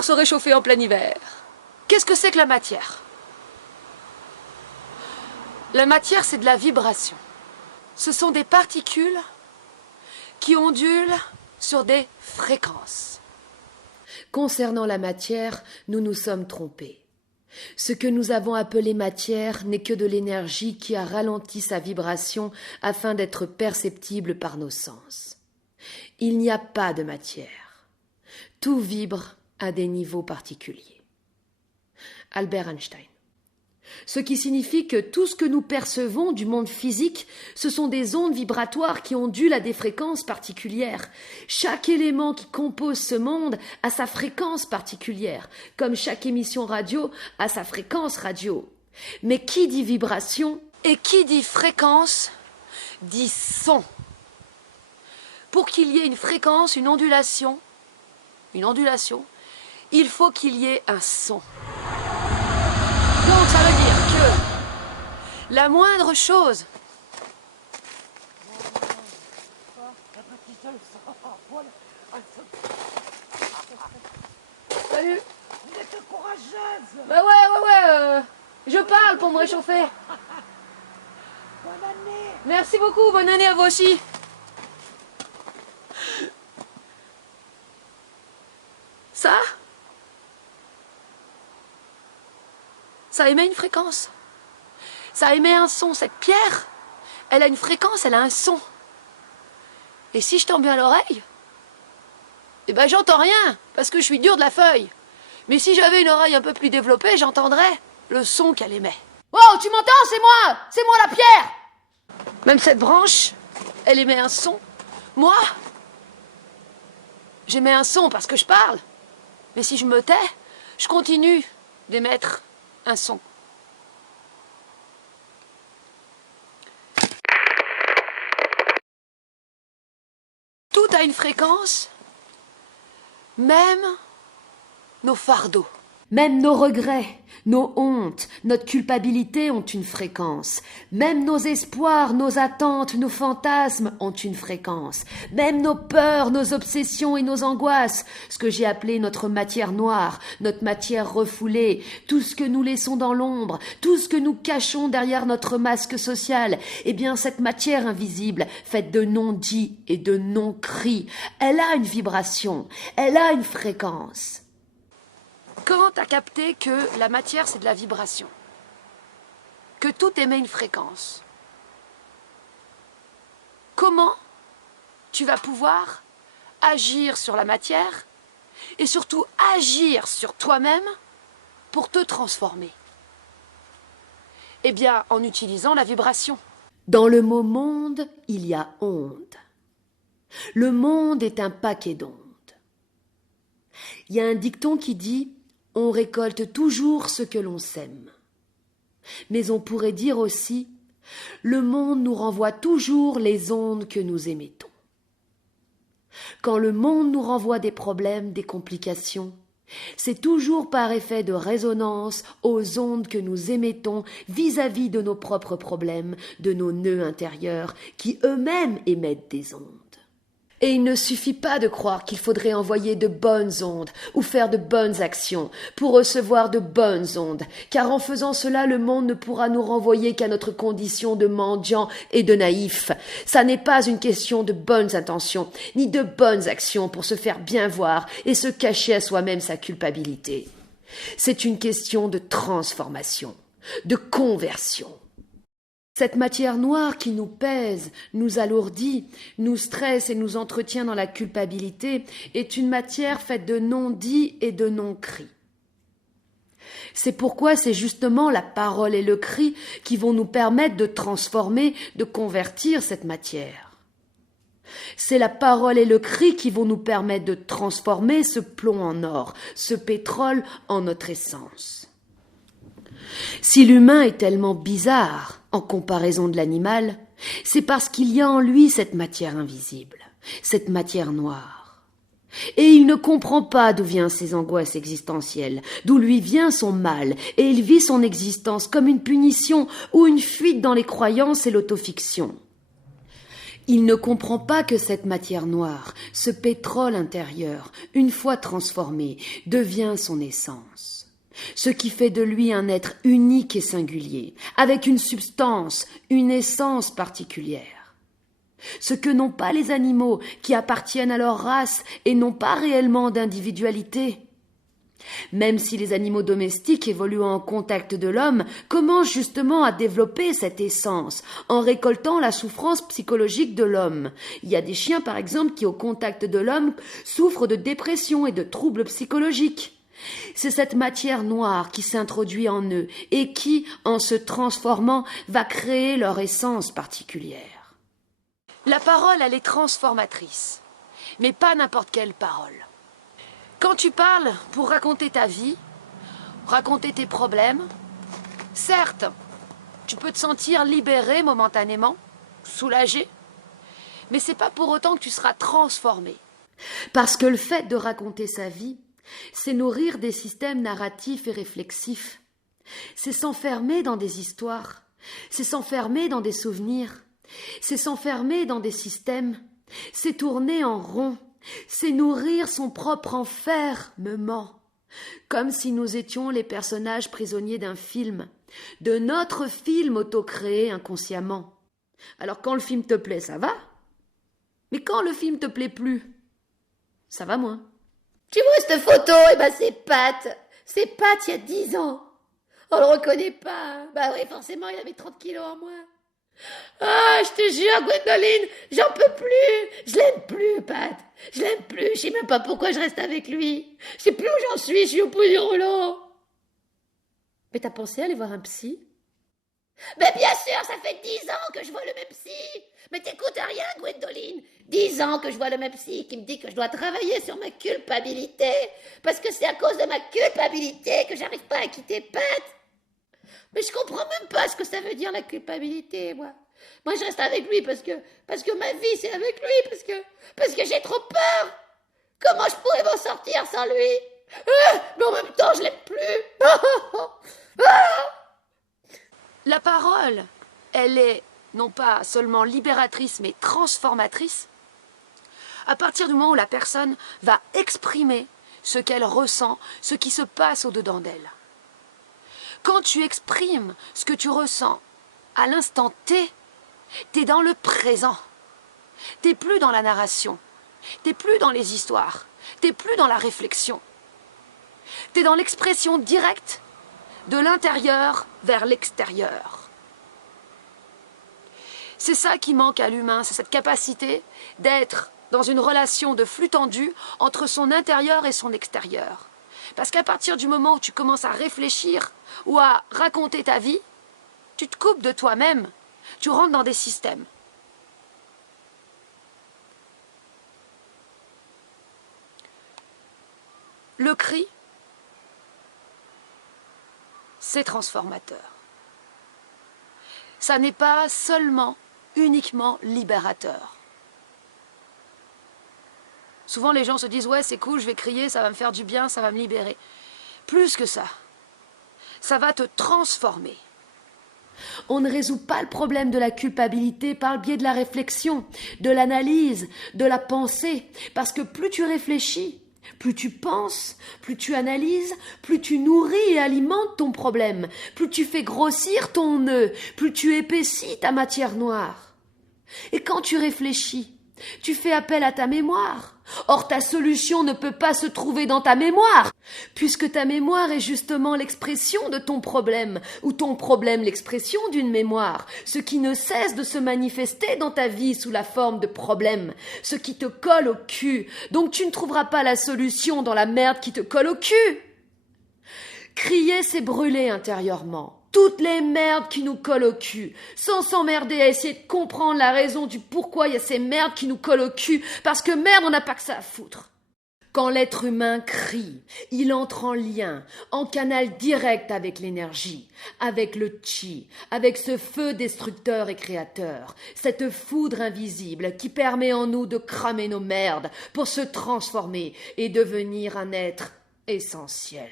pour se réchauffer en plein hiver. Qu'est-ce que c'est que la matière? La matière, c'est de la vibration. Ce sont des particules qui ondulent sur des fréquences. Concernant la matière, nous nous sommes trompés. Ce que nous avons appelé matière n'est que de l'énergie qui a ralenti sa vibration afin d'être perceptible par nos sens. Il n'y a pas de matière. Tout vibre à des niveaux particuliers. Albert Einstein. Ce qui signifie que tout ce que nous percevons du monde physique, ce sont des ondes vibratoires qui ondulent à des fréquences particulières. Chaque élément qui compose ce monde a sa fréquence particulière, comme chaque émission radio a sa fréquence radio. Mais qui dit vibration et qui dit fréquence dit son. Pour qu'il y ait une fréquence, une ondulation, il faut qu'il y ait un son. Donc ça veut dire que la moindre chose Salut. Vous êtes courageuse. Bah ouais, je parle pour me réchauffer. Bonne année. Merci beaucoup, bonne année à vous aussi. Ça émet une fréquence. Ça émet un son. Cette pierre, elle a une fréquence, elle a un son. Et si je tends bien l'oreille, eh ben j'entends rien, parce que je suis dur de la feuille. Mais si j'avais une oreille un peu plus développée, j'entendrais le son qu'elle émet. Oh, tu m'entends? C'est moi la pierre! Même cette branche, elle émet un son. Moi, j'émets un son parce que je parle. Mais si je me tais, je continue d'émettre un son. Tout a une fréquence, même nos fardeaux. Même nos regrets, nos hontes, notre culpabilité ont une fréquence. Même nos espoirs, nos attentes, nos fantasmes ont une fréquence. Même nos peurs, nos obsessions et nos angoisses, ce que j'ai appelé notre matière noire, notre matière refoulée, tout ce que nous laissons dans l'ombre, tout ce que nous cachons derrière notre masque social, eh bien cette matière invisible, faite de non-dits et de non-cris, elle a une vibration, elle a une fréquence. Quand tu as capté que la matière, c'est de la vibration, que tout émet une fréquence, comment tu vas pouvoir agir sur la matière et surtout agir sur toi-même pour te transformer? Eh bien, en utilisant la vibration. Dans le mot monde, il y a onde. Le monde est un paquet d'ondes. Il y a un dicton qui dit « On récolte toujours ce que l'on sème ». Mais on pourrait dire aussi « Le monde nous renvoie toujours les ondes que nous émettons ». Quand le monde nous renvoie des problèmes, des complications, c'est toujours par effet de résonance aux ondes que nous émettons vis-à-vis de nos propres problèmes, de nos nœuds intérieurs, qui eux-mêmes émettent des ondes. Et il ne suffit pas de croire qu'il faudrait envoyer de bonnes ondes ou faire de bonnes actions pour recevoir de bonnes ondes, car en faisant cela, le monde ne pourra nous renvoyer qu'à notre condition de mendiant et de naïf. Ça n'est pas une question de bonnes intentions, ni de bonnes actions pour se faire bien voir et se cacher à soi-même sa culpabilité. C'est une question de transformation, de conversion. Cette matière noire qui nous pèse, nous alourdit, nous stresse et nous entretient dans la culpabilité est une matière faite de non-dits et de non-cris. C'est pourquoi c'est justement la parole et le cri qui vont nous permettre de transformer, de convertir cette matière. C'est la parole et le cri qui vont nous permettre de transformer ce plomb en or, ce pétrole en notre essence. Si l'humain est tellement bizarre en comparaison de l'animal, c'est parce qu'il y a en lui cette matière invisible, cette matière noire. Et il ne comprend pas d'où viennent ses angoisses existentielles, d'où lui vient son mal, et il vit son existence comme une punition ou une fuite dans les croyances et l'autofiction. Il ne comprend pas que cette matière noire, ce pétrole intérieur, une fois transformé, devient son essence. Ce qui fait de lui un être unique et singulier, avec une substance, une essence particulière. Ce que n'ont pas les animaux qui appartiennent à leur race et n'ont pas réellement d'individualité. Même si les animaux domestiques évoluant en contact de l'homme commencent justement à développer cette essence en récoltant la souffrance psychologique de l'homme. Il y a des chiens par exemple qui au contact de l'homme souffrent de dépression et de troubles psychologiques. C'est cette matière noire qui s'introduit en eux et qui, en se transformant, va créer leur essence particulière. La parole, elle est transformatrice, mais pas n'importe quelle parole. Quand tu parles pour raconter ta vie, raconter tes problèmes, certes, tu peux te sentir libéré momentanément, soulagé, mais c'est pas pour autant que tu seras transformé. Parce que le fait de raconter sa vie, c'est nourrir des systèmes narratifs et réflexifs. C'est s'enfermer dans des histoires, c'est s'enfermer dans des souvenirs, c'est s'enfermer dans des systèmes, c'est tourner en rond, c'est nourrir son propre enfermement, comme si nous étions les personnages prisonniers d'un film, de notre film auto-créé inconsciemment. Alors quand le film te plaît, ça va, mais quand le film te plaît plus, ça va moins. Tu vois cette photo? Eh ben c'est Pat. C'est Pat il y a 10 ans. On le reconnaît pas. Hein. Bah oui, forcément, il avait 30 kilos en moins. Ah, je te jure, Gwendoline, j'en peux plus. Je l'aime plus, Pat. Je l'aime plus. Je sais même pas pourquoi je reste avec lui. Je sais plus où j'en suis. Je suis au bout du rouleau. Mais t'as pensé à aller voir un psy? Mais bien sûr, ça fait 10 ans que je vois le même psy. Mais t'écoutes rien, Gwendoline. 10 ans que je vois le même psy qui me dit que je dois travailler sur ma culpabilité. Parce que c'est à cause de ma culpabilité que j'arrive pas à quitter Pat. Mais je comprends même pas ce que ça veut dire la culpabilité, moi. Moi, je reste avec lui parce que ma vie, c'est avec lui, parce que j'ai trop peur. Comment je pourrais m'en sortir sans lui? Mais en même temps, je l'aime plus. La parole, elle est non pas seulement libératrice, mais transformatrice. À partir du moment où la personne va exprimer ce qu'elle ressent, ce qui se passe au-dedans d'elle. Quand tu exprimes ce que tu ressens à l'instant T, t'es dans le présent. T'es plus dans la narration. T'es plus dans les histoires. T'es plus dans la réflexion. T'es dans l'expression directe de l'intérieur vers l'extérieur. C'est ça qui manque à l'humain, c'est cette capacité d'être dans une relation de flux tendu entre son intérieur et son extérieur. Parce qu'à partir du moment où tu commences à réfléchir ou à raconter ta vie, tu te coupes de toi-même, tu rentres dans des systèmes. Le cri, c'est transformateur. Ça n'est pas seulement, uniquement libérateur. Souvent les gens se disent « ouais c'est cool, je vais crier, ça va me faire du bien, ça va me libérer ». Plus que ça va te transformer. On ne résout pas le problème de la culpabilité par le biais de la réflexion, de l'analyse, de la pensée, parce que plus tu réfléchis, plus tu penses, plus tu analyses, plus tu nourris et alimentes ton problème, plus tu fais grossir ton nœud, plus tu épaissis ta matière noire. Et quand tu réfléchis, tu fais appel à ta mémoire. Or, ta solution ne peut pas se trouver dans ta mémoire, puisque ta mémoire est justement l'expression de ton problème, ou ton problème l'expression d'une mémoire, ce qui ne cesse de se manifester dans ta vie sous la forme de problème, ce qui te colle au cul. Donc tu ne trouveras pas la solution dans la merde qui te colle au cul. Crier, c'est brûler intérieurement. Toutes les merdes qui nous collent au cul, sans s'emmerder à essayer de comprendre la raison du pourquoi il y a ces merdes qui nous collent au cul, parce que merde, on n'a pas que ça à foutre. Quand l'être humain crie, il entre en lien, en canal direct avec l'énergie, avec le chi, avec ce feu destructeur et créateur, cette foudre invisible qui permet en nous de cramer nos merdes pour se transformer et devenir un être essentiel.